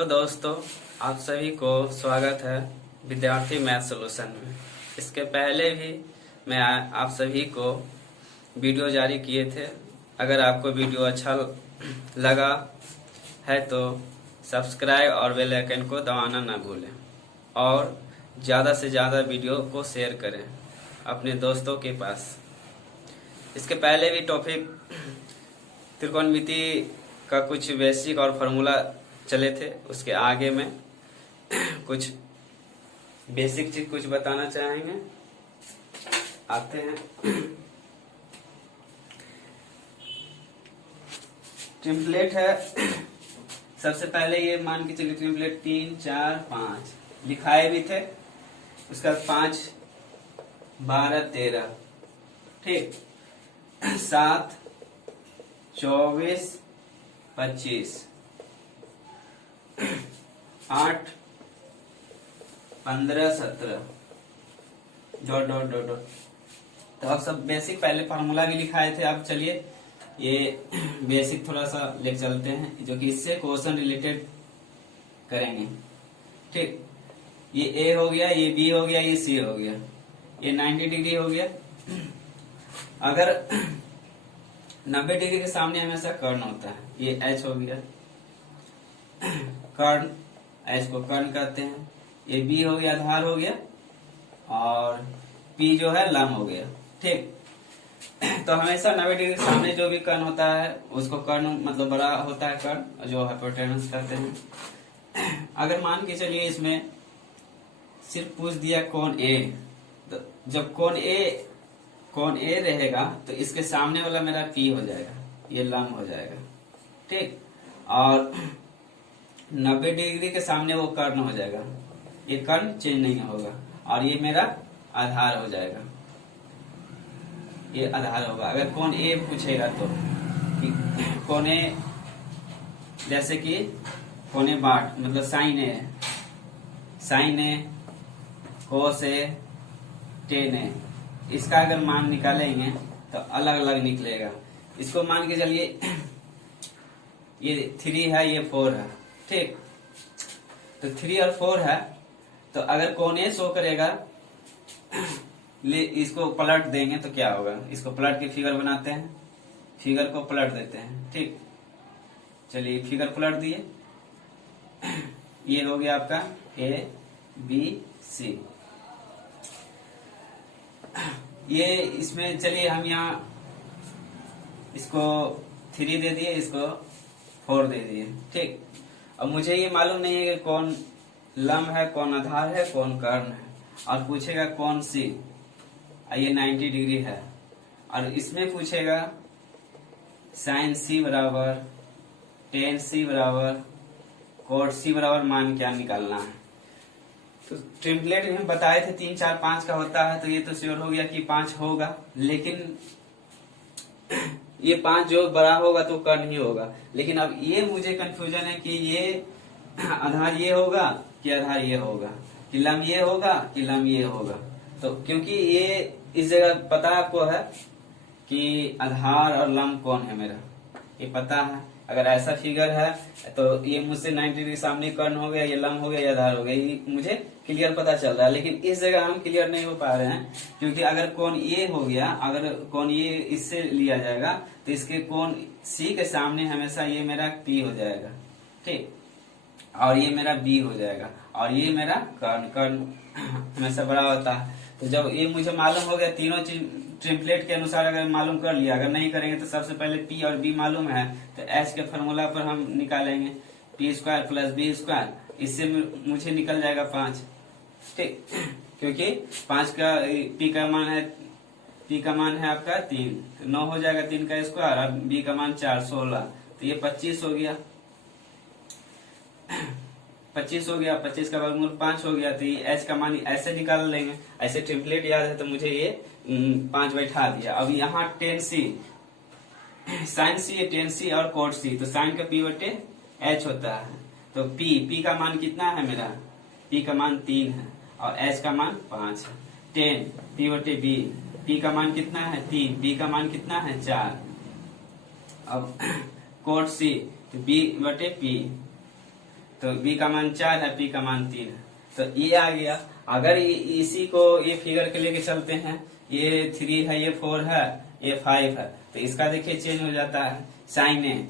Hello दोस्तों, आप सभी को स्वागत है विद्यार्थी मैथ सॉल्यूशन में। इसके पहले भी मैं आप सभी को वीडियो जारी किए थे। अगर आपको वीडियो अच्छा लगा है तो सब्सक्राइब और बेल आइकन को दबाना ना भूलें और ज़्यादा से ज़्यादा वीडियो को शेयर करें अपने दोस्तों के पास। इसके पहले भी टॉपिक त्रिकोणमिति का कुछ बेसिक और फार्मूला चले थे, उसके आगे में कुछ बेसिक चीज कुछ बताना चाहेंगे। आते हैं टेम्पलेट है। सबसे पहले ये मान के चलिए टेम्पलेट 3, 4, 5 लिखाए भी थे। उसका 5, 12, 13 ठीक, 7, 24, 25, 8, 15, 17 डॉट डॉट डॉट डॉट। तो अब सब बेसिक पहले फार्मूला भी लिखाए थे। अब चलिए ये बेसिक थोड़ा सा ले चलते हैं जो कि इससे क्वेश्चन रिलेटेड करेंगे। ठीक, ये ए हो गया, ये बी हो गया, ये सी हो गया, ये 90 डिग्री हो गया। अगर 90 डिग्री के सामने हमेशा कर्ण होता है, ये एच हो गया, कर्ण, एच को कर्ण कहते हैं। ये बी हो गया, आधार हो गया, और पी जो है लंब हो गया। ठीक, तो हमेशा 90 डिग्री के सामने जो भी कर्ण होता है उसको कर्ण मतलब बड़ा होता है कर्ण, जो हाइपोटेनस कहते हैं। अगर मान के चलिए इसमें सिर्फ पूछ दिया कोण ए, तो जब कोण ए रहेगा तो इसके सामने वाला मेरा पी हो जाएगा, ये लंब हो जाएगा। ठीक, और 90 डिग्री के सामने वो कर्ण हो जाएगा, ये कर्ण चेंज नहीं होगा, और ये मेरा आधार हो जाएगा, ये आधार होगा। अगर कोण ए पूछेगा तो कि कोण ए, जैसे कि कोण ए बाट मतलब साइन ए, कोस ए, टेन ए, इसका अगर मान निकालेंगे तो अलग अलग निकलेगा। इसको मान के चलिए ये 3 है, ये 4 है। ठीक, तो 3 और 4 है, तो अगर कोण ए शो करेगा, इसको पलट देंगे तो क्या होगा। इसको पलट के फिगर बनाते हैं, फिगर को पलट देते हैं। ठीक, चलिए फिगर पलट दिए, ये हो गया आपका ए बी सी। ये इसमें चलिए हम यहाँ इसको 3 दे दिए, इसको 4 दे दिए। ठीक, अब मुझे ये मालूम नहीं है कि कौन लंब है, कौन आधार है, कौन कर्ण है, और पूछेगा कौन सी, ये 90 डिग्री है, और इसमें पूछेगा साइन सी बराबर, टेन सी बराबर, कोट सी बराबर मान क्या निकालना है। तो टेम्पलेट में हम बताए थे 3, 4, 5 का होता है, तो ये तो श्योर हो गया कि 5 होगा, लेकिन ये 5 जो बड़ा होगा तो कर्ण ही होगा। लेकिन अब ये मुझे कंफ्यूजन है कि ये आधार ये होगा कि आधार ये होगा, कि लंब ये होगा कि लंब ये होगा। तो क्योंकि ये इस जगह पता आपको है कि आधार और लंब कौन है मेरा, ये पता है। अगर ऐसा फिगर है तो ये मुझसे 90 डिग्री सामने कर्ण हो गया, ये लंब हो गया, ये आधार हो गया, ये मुझे क्लियर पता चल रहा है। लेकिन इस जगह हम क्लियर नहीं हो पा रहे हैं, क्योंकि अगर कोण ये हो गया, अगर कोण ये इससे लिया जाएगा तो इसके कोण सी के सामने हमेशा ये मेरा पी हो जाएगा। ठीक, और ये मेरा बी हो जाएगा, और ये मेरा कर्ण हमेशा बड़ा होता है। तो जब ये मुझे मालूम हो गया, तीनों चीज टेम्पलेट के अनुसार अगर मालूम कर लिया, अगर नहीं करेंगे तो सबसे पहले पी और बी मालूम है तो एच के फॉर्मूला पर हम निकालेंगे P square plus B square, इससे मुझे निकल जाएगा 5। ठीक, क्योंकि 5 का पी का मान है आपका 3, तो 9 हो जाएगा 3 का स्क्वायर, और बी का मान 4, 16, तो ये 25 हो गया। 25 हो गया, 25 का वर्गमूल 5 हो गया, तो ये एच का मान ऐसे निकाल लेंगे। ऐसे टेम्पलेट याद है तो मुझे ये 5 बैठा दिया। अब यहाँ टेन सी, साइन सी, टेन सी और कोट सी, तो साइन का पी बटे एच होता है। तो पी का मान कितना है मेरा, पी का मान 3 है, और एच का मान 5 है। 10 पी बटे बी, पी का मान कितना है 3, बी का मान कितना है 4। अब कोट सी, तो बी बटे पी, तो बी का मान 4 है, पी का मान 3 है, तो ये आ गया। अगर इसी को ये फिगर के लेके चलते हैं, ये 3 है, ये 4 है, ये 5 है, तो इसका देखिए चेंज हो जाता है साइन ए,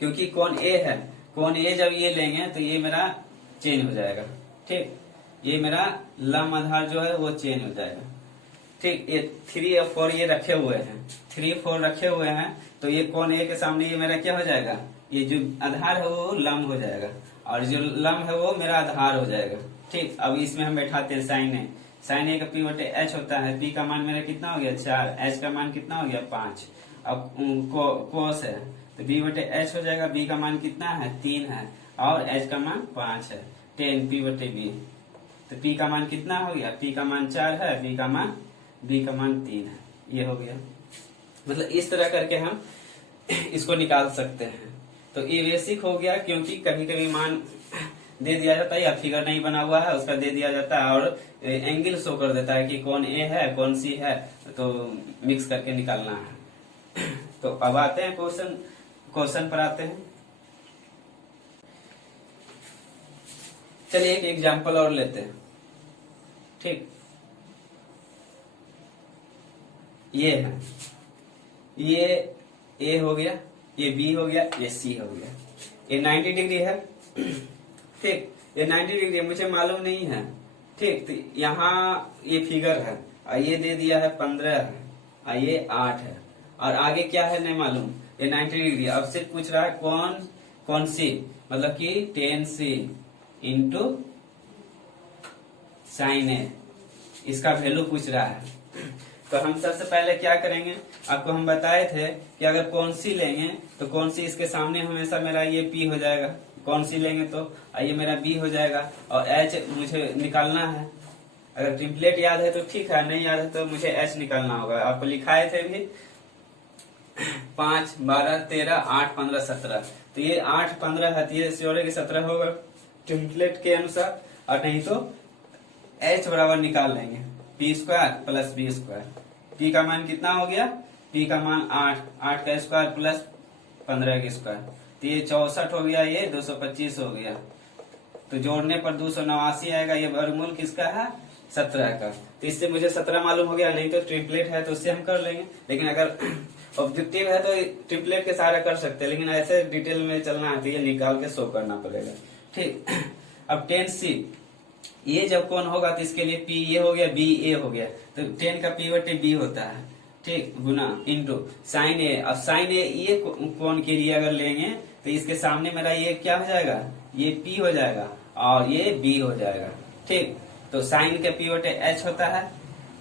क्योंकि कौन ए है, कौन ए जब ये लेंगे तो ये मेरा चेंज हो जाएगा। ठीक, ये मेरा लम आधार जो है वो चेंज हो जाएगा। ठीक, ये 3 और 4 ये रखे हुए हैं, 3 4 रखे हुए हैं, तो ये कौन ए के सामने ये मेरा क्या हो जाएगा, ये जो आधार है वो लम हो जाएगा, और जो लम है वो मेरा आधार हो जाएगा। ठीक, अब इसमें हम बैठाते हैं साइन ए, साइन ए का पी बटे एच होता है, पी का मान मेरा कितना हो गया 4, एच का मान कितना हो गया 5, अब कोस है तो बी बटे एच हो जाएगा, बी का मान कितना है 3 है, और एच का मान 5 है, 10 पी बटे बी, तो पी का मान कितना हो गया, पी का मान 4 है, बी का मान 3 है, ये हो गया। मतलब इस तरह करके हम इसको निकाल सकते हैं। तो ये बेसिक हो गया, क्योंकि कभी कभी मान दे दिया जाता है या फिगर नहीं बना हुआ है उसका दे दिया जाता है, और एंगल शो कर देता है कि कौन ए है कौन सी है, तो मिक्स करके निकालना है। तो अब आते हैं क्वेश्चन पर आते हैं। चलिए एक एग्जांपल और लेते हैं। ठीक, ये है, ये ए हो गया, ये बी हो गया, ये सी हो गया, ये 90 डिग्री है। ठीक, ये 90 डिग्री मुझे मालूम नहीं है। ठीक, तो यहाँ ये फिगर है, और ये दे दिया है 15 है, और ये 8 है, और आगे क्या है नहीं मालूम, ये 90 डिग्री। अब सिर्फ पूछ रहा है कौन सी, मतलब कि 10C इंटू साइन ए, इसका वैल्यू पूछ रहा है। तो हम सबसे पहले क्या करेंगे, आपको हम बताए थे कि अगर कौन सी लेंगे तो कौन सी इसके सामने हमेशा मेरा ये पी हो जाएगा, कौन सी लेंगे तो ये मेरा बी हो जाएगा, और एच मुझे निकालना है। अगर टेम्पलेट याद है तो ठीक है, नहीं याद है तो मुझे एच निकालना होगा। आपको लिखाए थे भी 5 12 13 8 15 17, तो ये 8 15 है, ये 16 के 17 होगा टेम्पलेट के अनुसार, और नहीं तो एच बराबर निकाल लेंगे P square plus B square. P का मान कितना हो गया, पी का मान 8 का स्क्वायर प्लस 15 का स्क्वायर, तो ये 64 हो गया, ये 225 हो गया, तो जोड़ने पर 289 आएगा। ये वर्गमूल किसका है 17 का, तो इससे मुझे 17 मालूम हो गया। नहीं तो ट्रिपलेट है तो उससे हम कर लेंगे, लेकिन अगर ऑब्जेक्टिव है तो ट्रिपलेट के सहारा कर सकते हैं, लेकिन ऐसे डिटेल में चलना है तो ये निकाल के शो करना पड़ेगा। ठीक, अब 10C ये जब कौन होगा तो इसके लिए पी ये हो गया, बी ए हो गया, तो 10 का पी बटे बी होता है। ठीक, गुना इंटू साइन ए। अब साइन ए ये कौन के लिए अगर लेंगे तो इसके सामने मेरा ये क्या हो जाएगा, ये पी हो जाएगा, और ये बी हो जाएगा। ठीक, तो साइन के पी बटे एच होता है,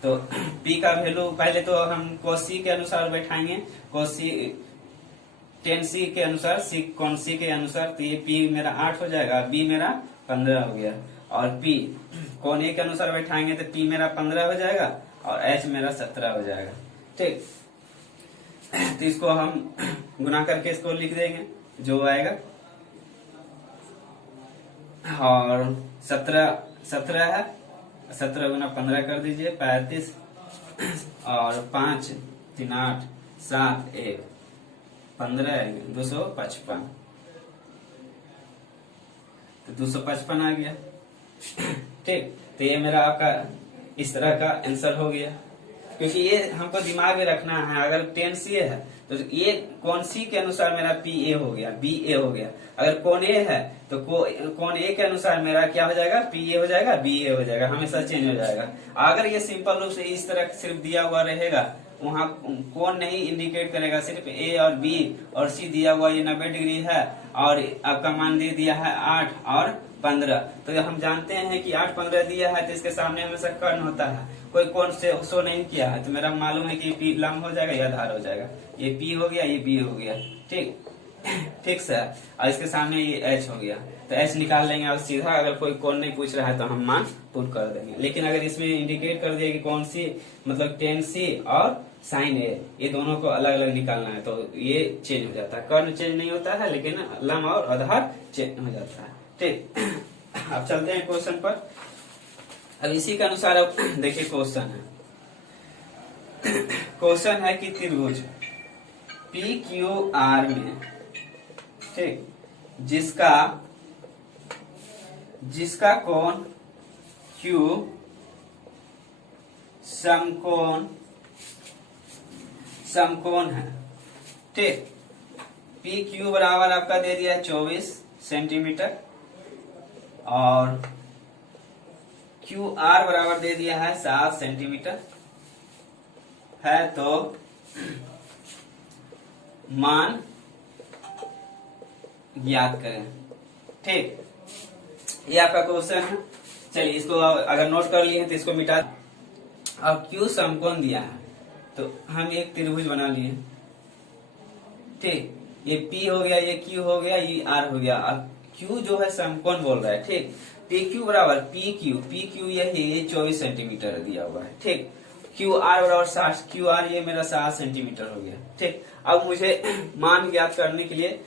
तो पी का वैल्यू पहले तो हम कोसी के अनुसार बैठाएंगे, कोसी 10C के अनुसार, सी कौन सी के अनुसार, तो ये पी मेरा 8 हो जाएगा, बी मेरा 15 हो गया, और पी कौन ए के अनुसार बैठाएंगे तो पी मेरा 15 हो जाएगा, और एच मेरा 17 हो जाएगा। ठीक, तो इसको हम गुना करके इसको लिख देंगे जो आएगा, और 17 है, 17 गुना 15 कर दीजिए 35, और 5 3 8 7 1 15 255, तो 255 आ गया। ठीक, तो ये मेरा आपका इस तरह का आंसर हो गया, क्योंकि ये हमको दिमाग में रखना है। अगर 10C है तो ये कौन सी के अनुसार मेरा पी ए हो गया, बी ए हो गया। अगर कौन ए है तो कौन ए के अनुसार मेरा क्या हो जाएगा, पी ए हो जाएगा, बी ए हो जाएगा, हमेशा चेंज हो जाएगा। अगर ये सिंपल रूप से इस तरह सिर्फ दिया हुआ रहेगा, वहाँ कौन नहीं इंडिकेट करेगा, सिर्फ ए और बी और सी दिया हुआ, ये 90 डिग्री है, और आपका मान दे दिया है 8 और 15, तो हम जानते हैं कि 8 15 दिया है तो इसके सामने हमेशा कर्ण होता है, कोई कौन से शो नहीं किया है, तो मेरा मालूम है कि पी लंब हो जाएगा या आधार हो जाएगा। ये पी हो गया, ये बी हो गया। ठीक, ठीक सर, और इसके सामने ये एच हो गया, तो एच निकाल लेंगे, और सीधा अगर कोई कौन नहीं पूछ रहा है तो हम मान पुट कर देंगे। लेकिन अगर इसमें इंडिकेट कर दिया कि कौन सी, मतलब 10C और साइन ए, ये दोनों को अलग अलग निकालना है, तो ये चेंज हो जाता है। कर्ण चेंज नहीं होता है, लेकिन लंब और आधार चेंज हो जाता है। ठीक, अब चलते हैं क्वेश्चन पर। अब इसी के अनुसार अब देखिए क्वेश्चन है कि त्रिभुज PQR में, ठीक, जिसका कोण Q समकोण है। ठीक, PQ बराबर आपका दे दिया है 24 सेंटीमीटर और QR बराबर दे दिया है 7 सेंटीमीटर है। तो मान ज्ञात करें। ठीक, ये आपका क्वेश्चन है। चलिए इसको अगर नोट कर लिए हैं तो इसको मिटा। अब Q समकोण दिया है तो हम एक त्रिभुज बना लिए। ठीक, ये P हो गया, ये Q हो गया, ये R हो गया। अब Q जो है समकोण बोल रहा है। ठीक, PQ बराबर PQ ये 24 सेंटीमीटर दिया हुआ है। ठीक, QR बराबर 60, QR ये मेरा 7 सेंटीमीटर हो गया। ठीक, अब मुझे मान ज्ञात करने के लिए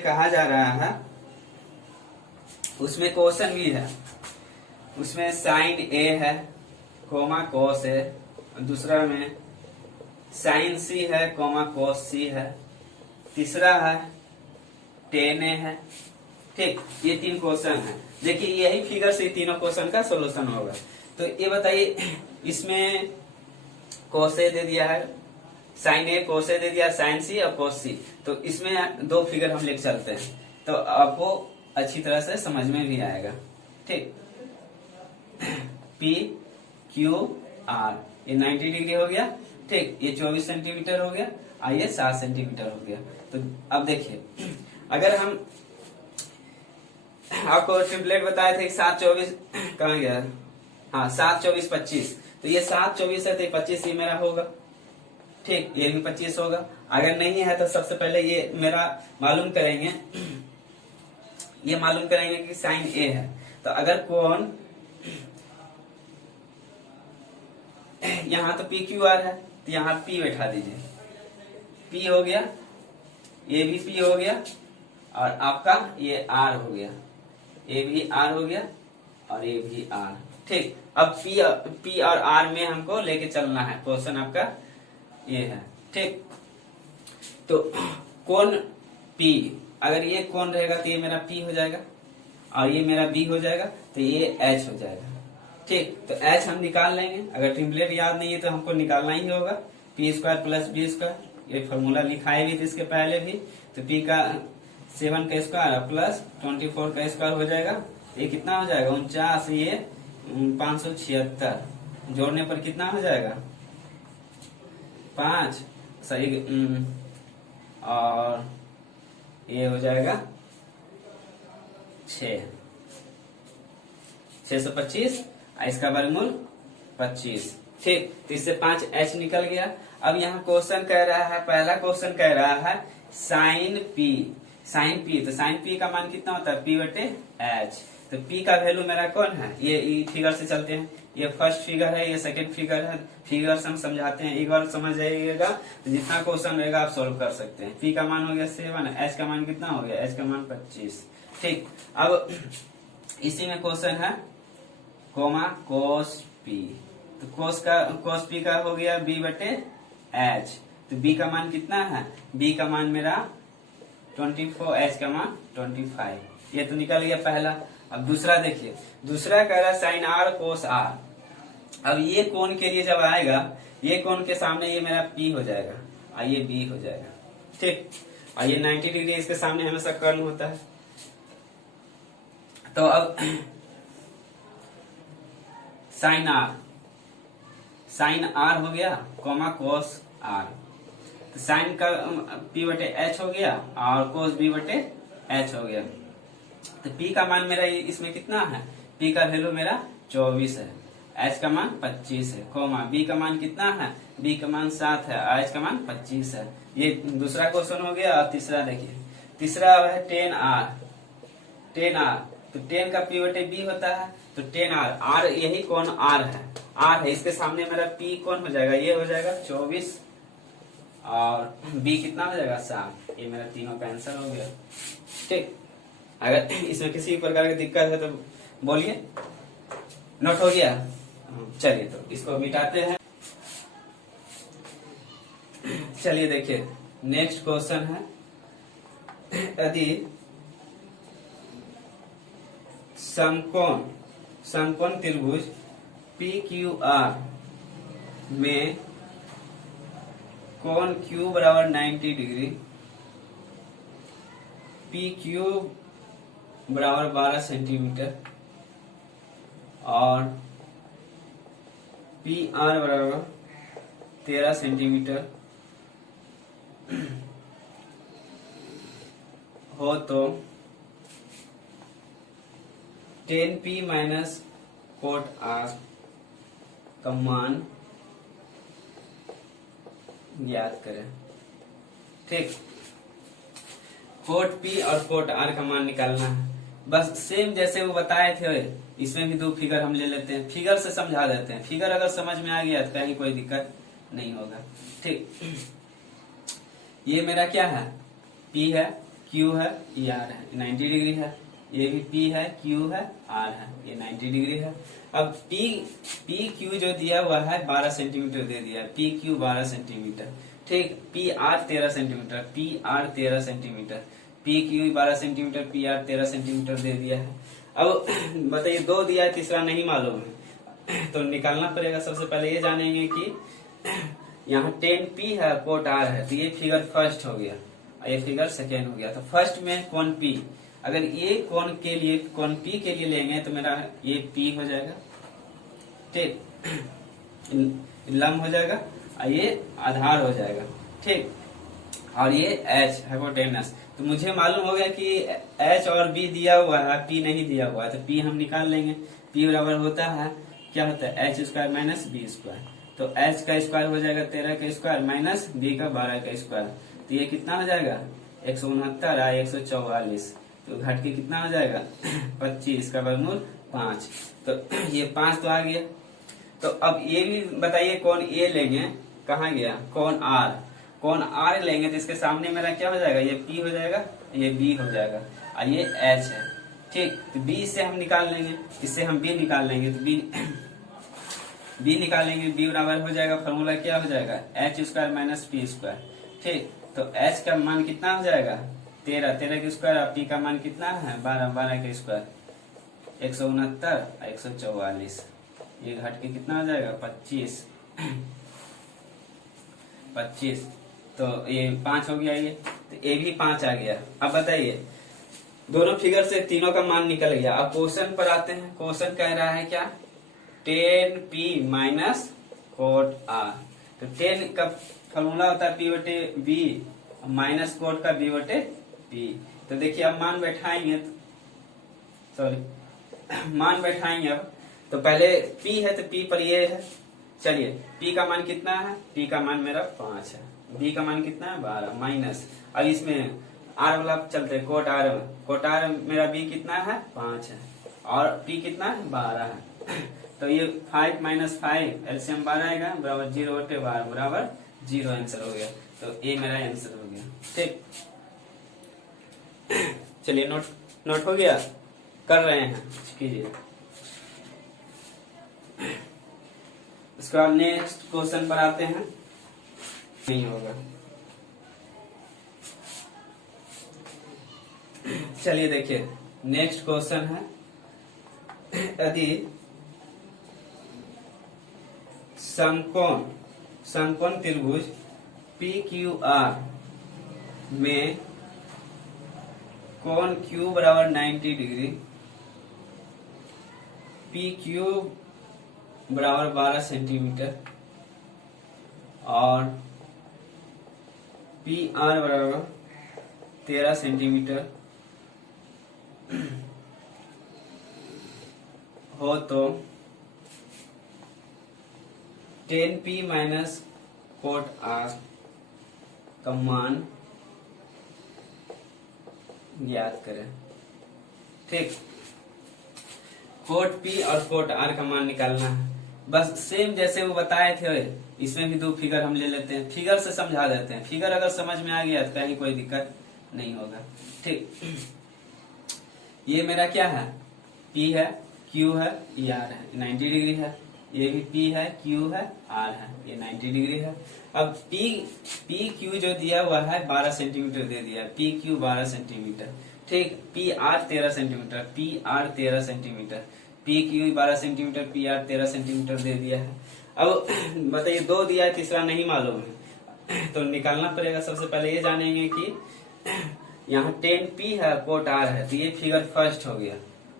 कहा जा रहा है, उसमें क्वेश्चन भी है, उसमें साइन A है, कोमा कोस है, दूसरा में साइन C है, कोमा कोस C है, तीसरा है टेन A है। ठीक, ये 3 क्वेश्चन है। देखिए यही फिगर से तीनों क्वेश्चन का सॉल्यूशन होगा। तो ये बताइए, इसमें कोस A दे दिया है, साइन A, कोस A दे दिया, साइन C और कोस C। तो इसमें 2 फिगर हम लेके चलते हैं तो आपको अच्छी तरह से समझ में भी आएगा। ठीक, P Q R ये 90 डिग्री हो गया। ठीक, ये 24 सेंटीमीटर हो गया और ये 7 सेंटीमीटर हो गया। तो अब देखिए, अगर हम आपको टेम्पलेट बताए थे 7 24 कहाँ गया, हाँ 7 24 25, तो ये 7 24 है तो 25 ये मेरा होगा। ठीक, ये भी 25 होगा। अगर नहीं है तो सबसे पहले ये मेरा मालूम करेंगे, ये मालूम करेंगे कि साइन A है। तो अगर कोण यहाँ तो PQR है तो यहाँ P बैठा दीजिए, P हो गया, ये भी P हो गया और आपका ये R हो गया, ये भी R हो गया और ये भी R। ठीक, अब P और R में हमको लेके चलना है। क्वेश्चन आपका ये है। ठीक, तो कोण P, अगर ये कोण रहेगा तो ये मेरा P हो जाएगा और ये मेरा B हो जाएगा तो ये H हो जाएगा। ठीक, तो H हम निकाल लेंगे। अगर टेम्पलेट याद नहीं है तो हमको निकालना ही होगा। P square plus B square, ये फॉर्मूला लिखाए भी थे इसके पहले भी। तो P का 7 का स्क्वायर प्लस 24 का स्क्वायर हो जाएगा। ये कितना हो जाएगा 49, ये 576, जोड़ने पर कितना हो जाएगा 5 सही, और ये हो जाएगा 625, इसका वर्गमूल 25। ठीक, तो इससे 5H निकल गया। अब यहाँ क्वेश्चन कह रहा है, पहला क्वेश्चन कह रहा है साइन P, तो साइन P का मान कितना होता है P/H। तो P का वैल्यू मेरा कौन है, ये फिगर से चलते हैं। ये फर्स्ट फिगर है, ये सेकंड फिगर है। फिगर से हम समझाते हैं, एक बार समझ जाइएगा तो जितना क्वेश्चन रहेगा आप सोल्व कर सकते हैं। P का मान हो गया 7, H का मान कितना हो गया, H का मान 25। ठीक, अब इसी में क्वेश्चन है कोमा कोस P, तो कोस P का हो गया B/H। तो B का मान कितना है, B का मान मेरा 24, H का मान 25। ये तो निकल गया पहला। अब दूसरा देखिए, दूसरा कह रहा है साइन R कोस R। अब ये कोण के लिए जब आएगा, ये कोण के सामने ये मेरा P हो जाएगा और ये B हो जाएगा। ठीक, और ये 90 डिग्री इसके सामने हमेशा कर्ल होता है। तो अब साइन R हो गया कोमा कोस R। तो साइन का P/H हो गया और कोस B/H हो गया। तो P का मान मेरा इसमें कितना है, P का वैल्यू मेरा 24 है, H का मान 25 है, कोमा B का मान कितना है, B का मान 7 है, H का मान 25 है। ये दूसरा क्वेश्चन हो गया। और तीसरा देखिए, तीसरा है 10R। तो 10 का P/B होता है, तो 10R, यही कौन R है, इसके सामने मेरा P कौन हो जाएगा, ये हो जाएगा 24 और B कितना हो जाएगा 7। ये मेरा तीनों का आंसर हो गया। ठीक, अगर इसमें किसी प्रकार की दिक्कत है तो बोलिए। नोट हो गया? चलिए तो इसको मिटाते हैं। चलिए देखिए, नेक्स्ट क्वेश्चन है, यदि समकोण त्रिभुज पी क्यू आर में कोण क्यू बराबर 90 डिग्री, पी क्यू बराबर 12 सेंटीमीटर और पी आर बराबर 13 सेंटीमीटर हो तो tan P minus cot R का मान ज्ञात करें। ठीक, कोट P और कोट R का मान निकालना है। बस सेम जैसे वो बताए थे, इसमें भी दो फिगर हम ले लेते हैं, फिगर से समझा देते हैं। फिगर अगर समझ में आ गया तो कहीं कोई दिक्कत नहीं होगा। ठीक, ये मेरा क्या है, P है, Q है, ये R है, 90 डिग्री है। ये भी P है, Q है, R है, ये 90 डिग्री है। अब P Q जो दिया हुआ है 12 सेंटीमीटर दे दिया, P Q 12 सेंटीमीटर। ठीक, P R 13 centimetre, P R 13 centimetre, P Q 12 centimetre, P R 13 centimetre दे दिया है। अब बताइए, दो दिया है, तीसरा नहीं मालूम है तो निकालना पड़ेगा। सबसे पहले ये जानेंगे कि यहाँ tan P है, कोट R है, तो ये फिगर फर्स्ट हो गया, ये फिगर सेकेंड हो गया। तो फर्स्ट में कोण P, अगर ये कोण के लिए, कोण P के लिए लेंगे तो मेरा ये P हो जाएगा। ठीक, लंब हो जाएगा और ये आधार हो जाएगा। ठीक, और ये H हाइपोटेनस। तो मुझे मालूम हो गया कि H और B दिया हुआ है, P नहीं दिया हुआ है, तो P हम निकाल लेंगे। P बराबर होता है, क्या होता है, H square minus B square. तो H का स्क्वायर हो जाएगा 13 का स्क्वायर माइनस B का 12 का स्क्वायर। तो ये कितना हो जाएगा, 169 और 144। तो घट के कितना हो जाएगा 25 का वर्गमूल 5। तो ये 5 तो आ गया। तो अब ये भी बताइए, कौन ए लेंगे, कहाँ गया, कौन आर, कौन आर लेंगे तो इसके सामने मेरा क्या हो जाएगा, ये P हो जाएगा, ये B हो जाएगा और ये H है। ठीक, तो B से हम निकाल लेंगे, इससे हम B निकाल लेंगे। तो B निकालेंगे, B बराबर हो जाएगा, फॉर्मूला क्या हो जाएगा, H square minus P square. ठीक, तो H का मान कितना हो जाएगा 13 के स्क्वायर, और P का मान कितना है 12 के स्क्वायर, 169 और 144। ये घट के कितना हो जाएगा 25। तो ये 5 हो गया, ये तो ये भी 5 आ गया। अब बताइए, दोनों फिगर से तीनों का मान निकल गया। अब क्वेश्चन पर आते हैं। क्वेश्चन कह रहा है क्या, tan P minus cot R। तो tan का फॉर्मूला होता है P बटे B माइनस कोट का B बटे P। तो देखिए, अब मान बैठाएंगे, मान बैठाएंगे। अब तो पहले P है तो P पर ये है, चलिए P का मान कितना है, P का मान मेरा 5 है, B का मान कितना है 12 माइनस, अब इसमें R वाला चलते, कोट R मेरा B कितना है 5 है और P कितना है 12 है। तो ये 5 माइनस 5 एलसीएम 12 आएगा, बराबर 0 बटे 12 बराबर 0 आंसर हो गया। तो ये मेरा आंसर हो गया। ठीक, चलिए नोट हो गया, कर रहे हैं, कीजिए। इसके बाद नेक्स्ट क्वेश्चन पर आते हैं। नहीं होगा, चलिए देखिए, नेक्स्ट क्वेश्चन है, यदि समकोण त्रिभुज PQR में कोण Q बराबर 90 डिग्री, PQ बराबर 12 सेंटीमीटर और PR बराबर 13 सेंटीमीटर हो तो tan P minus cot R का मान ज्ञात करें। ठीक, कोट P और कोट R का मान निकालना है। बस सेम जैसे वो बताए थे, इसमें भी दो फिगर हम ले लेते हैं, फिगर से समझा देते हैं। फिगर अगर समझ में आ गया तो कहीं कोई दिक्कत नहीं होगा। ठीक, ये मेरा क्या है, P है, Q है, R है, 90 डिग्री है। ये भी P है, Q है, R है, ये 90 डिग्री है। अब पी क्यू जो दिया हुआ है 12 सेंटीमीटर दे दिया, पी क्यू 12 सेंटीमीटर, ठीक। P R 13 centimetre, P R 13 centimetre, P Q 12 centimetre, P R 13 centimetre दे दिया है। अब बताइए 2 दिया है, तीसरा नहीं मालूम है, तो निकालना पड़ेगा। सबसे पहले ये जानेंगे कि यहाँ 10P है, कोट R है, तो ये फिगर फर्स्ट हो गया,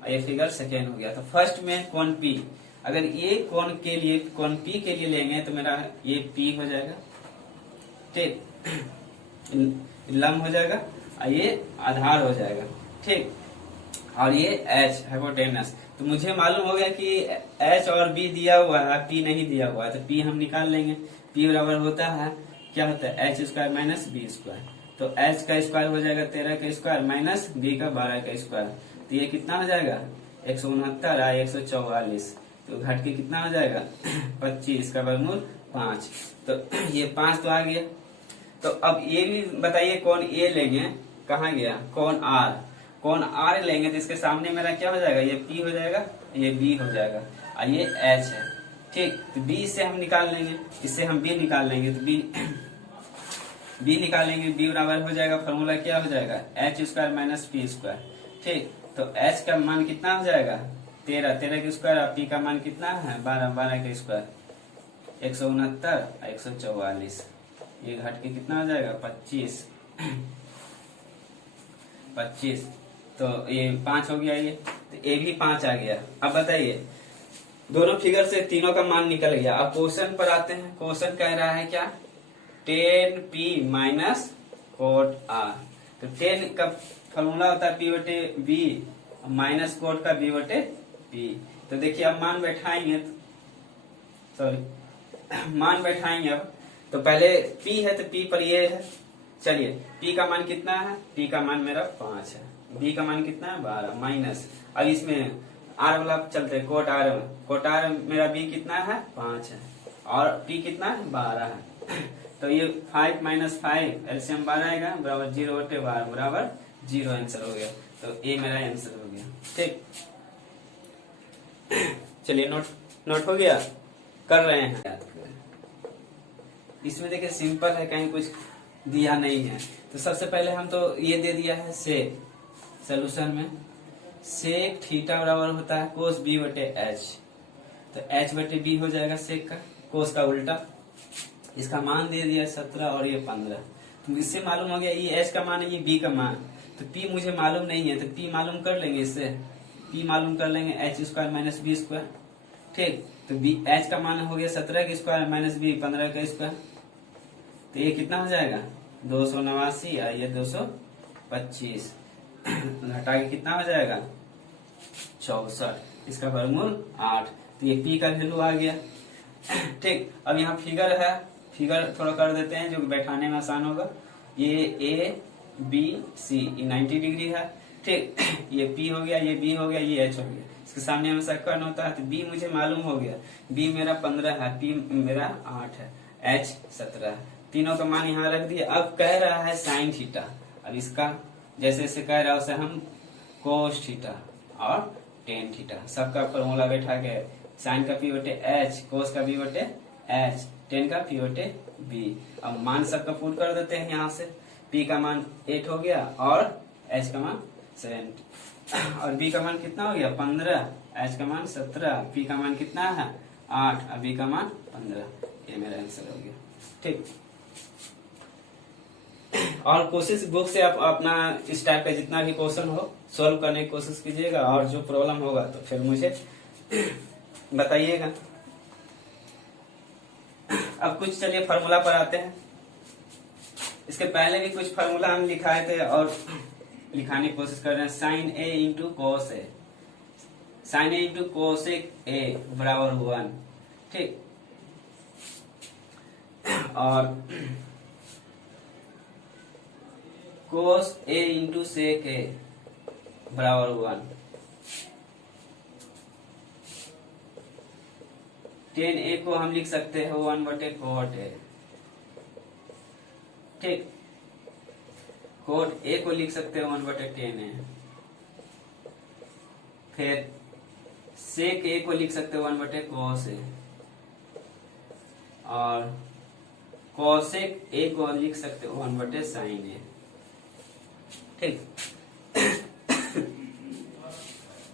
ये फिगर सेकेंड हो गया। तो फर्स्ट में कोण P, अगर ये कोण के लिए, कोण P के लिए लेंगे तो मेरा ये P हो जाएगा, ठीक, लंब हो जाएगा, और ये आधार हो जाएगा, ठीक। और ये H हाइपोटेनस। तो मुझे मालूम हो गया कि H और B दिया हुआ है, P नहीं दिया हुआ है, तो P हम निकाल लेंगे। P बराबर होता है, क्या होता है, H square minus B square. तो H का स्क्वायर हो जाएगा 13 का स्क्वायर माइनस B का 12 का स्क्वायर, तो ये कितना हो जाएगा 169 और 144, तो घट के कितना हो जाएगा 25 का वर्गमूल 5, तो ये 5 तो आ गया। तो अब ये भी बताइए कौन ए लेंगे, कहाँ गया, कौन आर, कौन आर लेंगे तो इसके सामने मेरा क्या हो जाएगा, ये पी हो जाएगा, ये बी हो जाएगा, और ये एच है, ठीक। तो बी से हम निकाल लेंगे, इससे हम बी निकाल लेंगे, तो बी निकालेंगे, बी बराबर हो जाएगा, फॉर्मूला क्या हो जाएगा, H square minus P square, ठीक। तो एच का मान कितना हो जाएगा 13, 13 के स्क्वायर, और पी का मान कितना है 12, 12 के स्क्वायर, 169 144, ये घट के कितना हो जाएगा 25, 25, तो ये 5 हो गया, ये तो ये भी 5 आ गया। अब बताइए दोनों फिगर से तीनों का मान निकल गया। अब क्वेश्चन पर आते हैं, क्वेश्चन कह रहा है क्या, 10P माइनस कोट R। तो 10 का फॉर्मूला होता है P बटे B माइनस कोट का B बटे B। तो देखिए अब मान बैठाएंगे, मान बैठाएंगे। अब तो पहले P है तो P पर ये है, चलिए P का मान कितना है, P का मान मेरा 5 है, B का मान कितना है 12 माइनस, अब इसमें R वाला चलते हैं, कोट R मेरा B कितना है 5 है, और P कितना है 12 है। तो ये 5 माइनस 5 एलसीएम 12 आएगा, बराबर 0 बटे 12 बराबर 0 आंसर हो गया। तो ये मेरा आंसर हो गया, ठीक। चलिए नोट हो गया, कर रहे हैं। इसमें देखिए सिंपल है, कहीं कुछ दिया नहीं है। तो सबसे पहले हम तो ये दे दिया है सेक, सोल्यूशन में सेक थीटा बराबर होता है कोस बी बटे एच, तो एच बटे बी हो जाएगा सेक का, कोस का उल्टा। इसका मान दे दिया 17 और ये 15, तो इससे मालूम हो गया ये एच का मान है, ये बी का मान। तो पी मुझे मालूम नहीं है, तो पी मालूम कर लेंगे, इससे पी मालूम कर लेंगे, H square minus B square, ठीक। तो बी एच का मान हो गया 17 का स्क्वायर माइनस बी 15 का स्क्वायर, तो ये कितना हो जाएगा 289 और ये 225, घटा के कितना हो जाएगा 64, इसका वर्गमूल 8। तो ये पी का वैल्यू आ गया, ठीक। अब यहाँ फिगर है, फिगर थोड़ा कर देते हैं जो बैठाने में आसान होगा। ये ए बी सी 90 डिग्री है, ठीक। ये पी हो गया, ये बी हो गया, ये एच हो गया, इसके सामने हमेशा कर्ण होता है। तो बी मुझे मालूम हो गया, बी मेरा 15 है, पी मेरा 8 है, एच 17 है, तीनों का मान यहाँ रख दिया। अब कह रहा है साइन थीटा, अब इसका जैसे जैसे कह रहा है उसे हम कोस थीटा और टेन थीटा, सबका फॉर्मूला बैठा के साइन का पी बटे एच, कोस का बी बटे एच, टेन का पी बटे बी। अब मान सबका पुट कर देते हैं यहाँ से, पी का मान 8 हो गया और एच का मान 7, और बी का मान कितना हो गया 15, एच का मान 17, पी का मान कितना है 8 और बी का मान 15। ये मेरा आंसर हो गया, ठीक। और कोशिश बुक से आप अपना इस टाइप का जितना भी क्वेश्चन हो सॉल्व करने की कोशिश कीजिएगा, और जो प्रॉब्लम होगा तो फिर मुझे बताइएगा। अब कुछ चलिए फार्मूला पर आते हैं। इसके पहले भी कुछ फार्मूला हम लिखाए थे और लिखाने की कोशिश कर रहे हैं। Sine A into cos A, sine A into cosec A बराबर 1, ठीक। और कोस ए इंटू सेक ए बराबर 1, टेन ए को हम लिख सकते हैं 1 बटे कोट ए, ठीक। कोट ए को लिख सकते हैं 1 बटे 10 ए, फिर सेक ए को लिख सकते हैं 1 बटे कोस ए, और कोसेक ए को लिख सकते हो 1/sin ए। ठीक,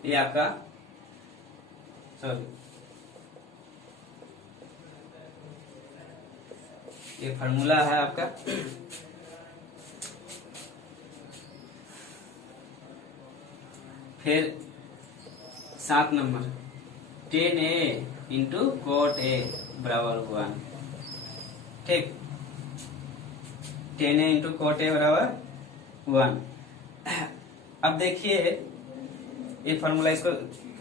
ये आपका सॉरी ये फार्मूला है आपका। फिर 7 number 10a into cot A बराबर 1। ठीक, 10a इंटू कोट ए बराबर 1। अब देखिए ये फॉर्मूला, इसको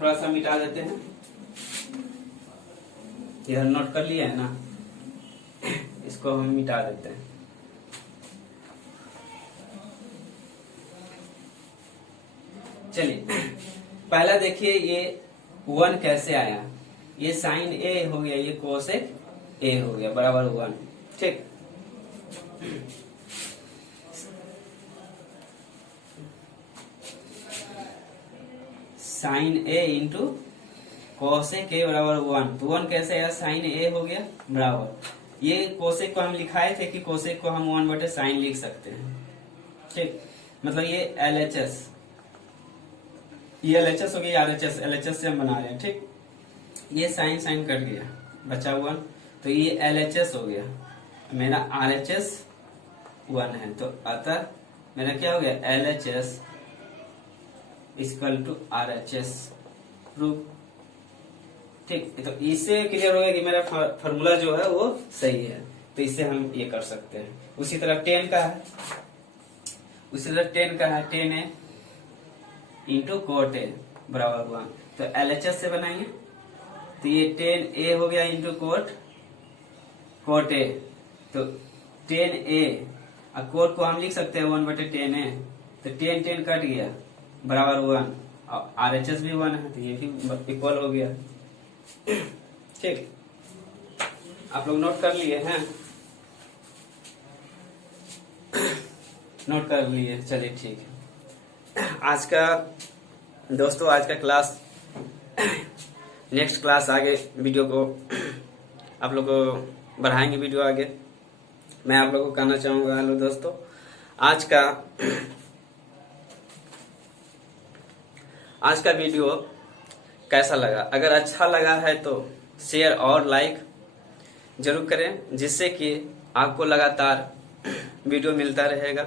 थोड़ा सा मिटा देते हैं। इधर नोट कर लिया है ना, इसको हम मिटा देते हैं। चलिए पहला देखिए ये 1 कैसे आया। ये साइन ए हो गया, ये कोसेक ए हो गया बराबर 1। ठीक, sine A into cosec A बराबर 1। तो 1 कैसे आया, साइन ए हो गया बराबर, ये कोसेक को हम लिखाए थे कि कोसेक को हम 1/sin लिख सकते हैं। ठीक, मतलब ये LHS, ये LHS हो गया, RHS, LHS से हम बना रहे हैं। ठीक, ये साइन साइन कट गया, बचा 1, तो ये LHS हो गया, मेरा RHS 1 है, तो अतः मेरा क्या हो गया, LHS equal to RHS proof. ठीक, तो इससे क्लियर हो गया कि मेरा फॉर्मूला जो है वो सही है, तो इससे हम ये कर सकते हैं। उसी तरह 10 का है, 10a इंटू कोट ए बराबर 1, तो LHS से बनाएंगे, तो ये 10a हो गया इंटू कोट ए, तो 10a और कोट को हम लिख सकते हैं 1/10a, तो 10 कट गया बराबर 1, और RHS भी 1 है, तो ये भी इक्वल हो गया। ठीक, आप लोग नोट कर लिए हैं, नोट कर लिए, चलिए ठीक है। आज का दोस्तों, आज का क्लास, नेक्स्ट क्लास आगे वीडियो को आप लोग को बढ़ाएंगे, वीडियो आगे। मैं आप लोगों को कहना चाहूंगा, हेलो दोस्तों, आज का वीडियो कैसा लगा? अगर अच्छा लगा है तो शेयर और लाइक जरूर करें, जिससे कि आपको लगातार वीडियो मिलता रहेगा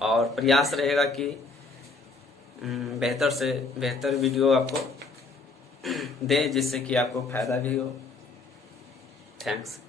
और प्रयास रहेगा कि बेहतर से बेहतर वीडियो आपको दे, जिससे कि आपको फायदा भी हो। थैंक्स।